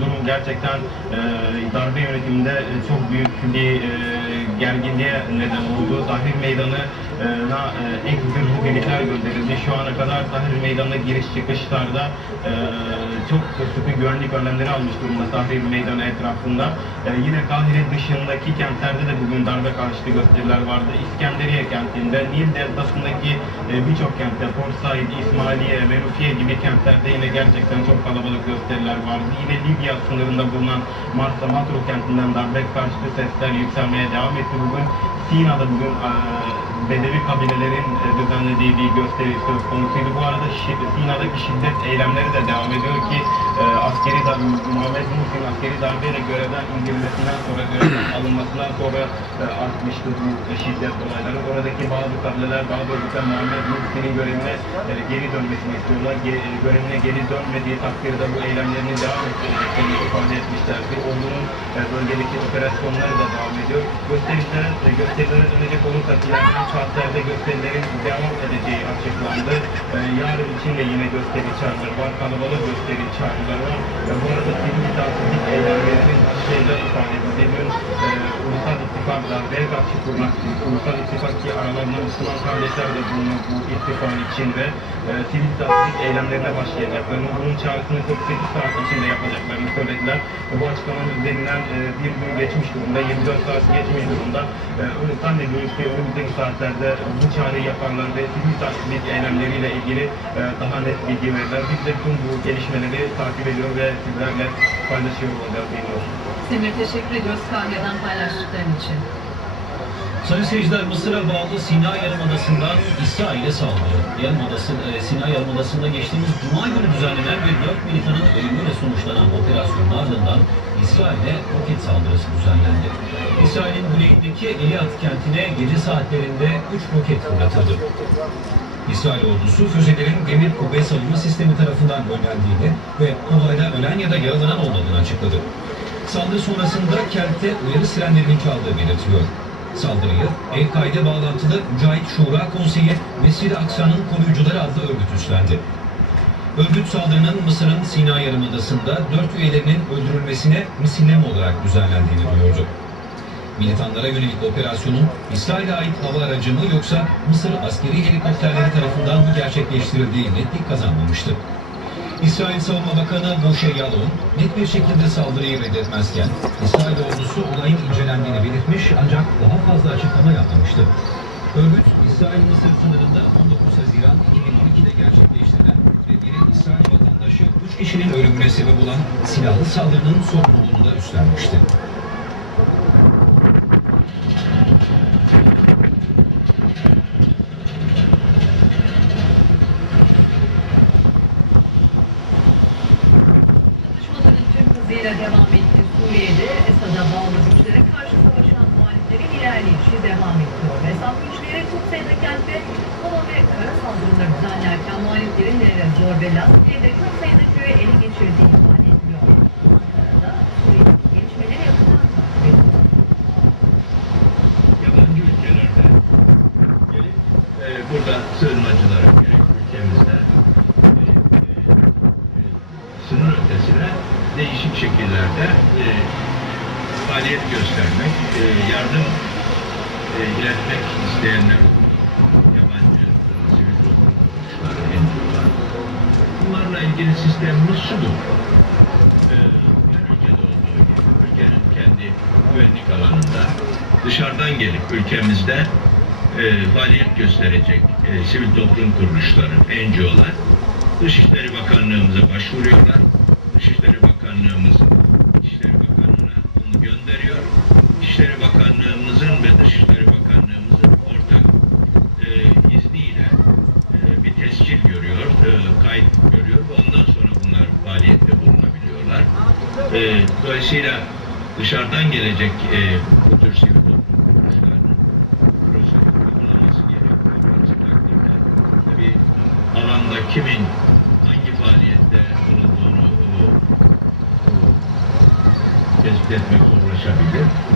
Durum gerçekten e, darbe yönetiminde çok büyük bir e, gerginliğe neden oldu. Tahrir Meydanı'na e, ek birlikler gönderildi. Şu ana kadar Tahrir Meydanı'na giriş çıkışlarda e, çok sıkı güvenlik önlemleri almış durumda Tahrir Meydanı etrafında. E, yine Kahire dışındaki kentlerde de bugün darbe karşıtı gösteriler vardı. İskenderiye kentinde, Nil Deltası'ndaki e, birçok kentte, Port Said, İsmailiye, Merufiye gibi kentlerde yine gerçekten çok kalabalık gösteriler vardı. Yine Libya sınırında bulunan Marsa Matro kentinden darbe karşıtı sesler yükselmeye devam etti bugün. Sina'da bugün Bedevi kabilelerin e, düzenlediği bir gösteri söz konusuydu. Bu arada Sina'daki şiddet eylemleri de devam ediyor ki e, askeri darbe, Muhammed Mursi'nin askeri darbeyle görevden indirilmesinden sonra görevden alınmasından sonra e, artmıştı bu şiddet olayları. Oradaki bazı kabileler, bazı örgütler Muhammed Mursi'nin görevine e, geri dönmesini istiyorlar. Görevine geri dönmediği takdirde bu eylemlerini devam ettireceklerini ifade etmişlerdi. Ordunun e, bölgedeki operasyonları da devam ediyor. Gösterilere, e, gösterilere dönecek olursak ilerleyen saatlerde gösterilerin devam edeceği açıklandı. E, yarın için de yine gösteri çağrıları var. Kalabalık gösteri çağrıları var. E, bu arada sivil itaatsizlik eylemlerinin başlayacağı ifade edildi. Dün e, Ulusal İttifak darbeye karşı kurmak, Ulusal İttifak ki aralarında Müslüman kardeşler de bulunuyor bu ittifak içinde. E, sivil itaatsizlik eylemlerine başlayacaklarını, bunun çağrısını 48 saat içinde yapacaklarını söylediler. E, bu açıklamanın üzerinden e, bir gün geçmiş durumda, 24 saat geçmiş durumda. E, zannediyoruz ki önümüzdeki saatlerde bu çağrıyı yaparlar ve sivil itaatsizlik eylemleriyle ilgili e, daha net bilgi verirler. Biz de tüm bu gelişmeleri takip ediyor ve sizlerle paylaşıyor olacağız. Semir teşekkür ediyoruz Kahya'dan paylaştıkların için. Sayın seyirciler Mısır'a bağlı Sina Yarımadası'ndan İsrail'e saldırı. Yarımadası, e, Sina Yarımadası'nda geçtiğimiz Cuma günü düzenlenen bir dört militanın ölümüyle sonuçlanan operasyonun ardından İsrail'e roket saldırısı düzenlendi. İsrail'in güneyindeki Eliat kentine gece saatlerinde 3 roket fırlatıldı. İsrail ordusu füzelerin demir kubbe savunma sistemi tarafından gönderdiğini ve olayda ölen ya da yaralanan olmadığını açıkladı. Saldırı sonrasında kentte uyarı sirenlerinin çaldığı belirtiliyor. Saldırıyı El-Kaide bağlantılı Mücahit Şura Konseyi Mescid-i Aksa'nın koruyucuları adlı örgüt üstlendi. Örgüt saldırının Mısır'ın Sina Yarımadası'nda dört üyelerinin öldürülmesine misilleme olarak düzenlendiğini duyurdu. Militanlara yönelik operasyonun İsrail'e ait hava aracı mı yoksa Mısır askeri helikopterleri tarafından mı gerçekleştirildiği netlik kazanmamıştı. İsrail Savunma Bakanı Moshe Yalon net bir şekilde saldırıyı reddetmezken İsrail ordusu olayın incelendiğini belirtmiş ancak daha fazla açıklama yapmamıştı. Örgüt, İsrail-Mısır sınırında 19 Haziran 2012'de gerçekleştirilen ve biri İsrail vatandaşı 3 kişinin ölümüne sebep olan silahlı saldırının sorumluluğunu da üstlenmişti. Hızıyla devam ettiği Suriye'de Esad'a bağlı güçlere karşı savaşan muhaliflerin ilerleyişi devam ediyor. Esad güçleri sayıda kentte hava ve kara saldırıları düzenlerken muhaliflerin de zor ve çok sayıda köyü ele geçirdiği ifade ediliyor. Ankara'da Suriye'deki gelişmeleri yakından takip yabancı ülkelerde gelip e, burada sığınmacılara gerek ülkemizde gerek, e, e, sınır ötesine değişik şekillerde e, faaliyet göstermek, e, yardım e, iletmek isteyenler yabancı e, sivil toplum kuruluşları, NGO'lar. Bunlarla ilgili sistemimiz şudur. E, her ülkede olduğu gibi ülkenin kendi güvenlik alanında dışarıdan gelip ülkemizde e, faaliyet gösterecek e, sivil toplum kuruluşları, NGO'lar Dışişleri Bakanlığımıza başvuruyorlar. Dışişleri Bakanlığımız İçişleri Bakanlığı'na bunu gönderiyor. İçişleri Bakanlığımızın ve Dışişleri Bakanlığımızın ortak e, izniyle e, bir tescil görüyor, e, kayıt görüyor ve ondan sonra bunlar faaliyette bulunabiliyorlar. E, dolayısıyla dışarıdan gelecek e, bu tür sivil toplum kuruluşlarının prosedür uygulaması gerekiyor. Tabii alanda kimin hangi faaliyette bulunduğunu tespit etmekle uğraşabilir.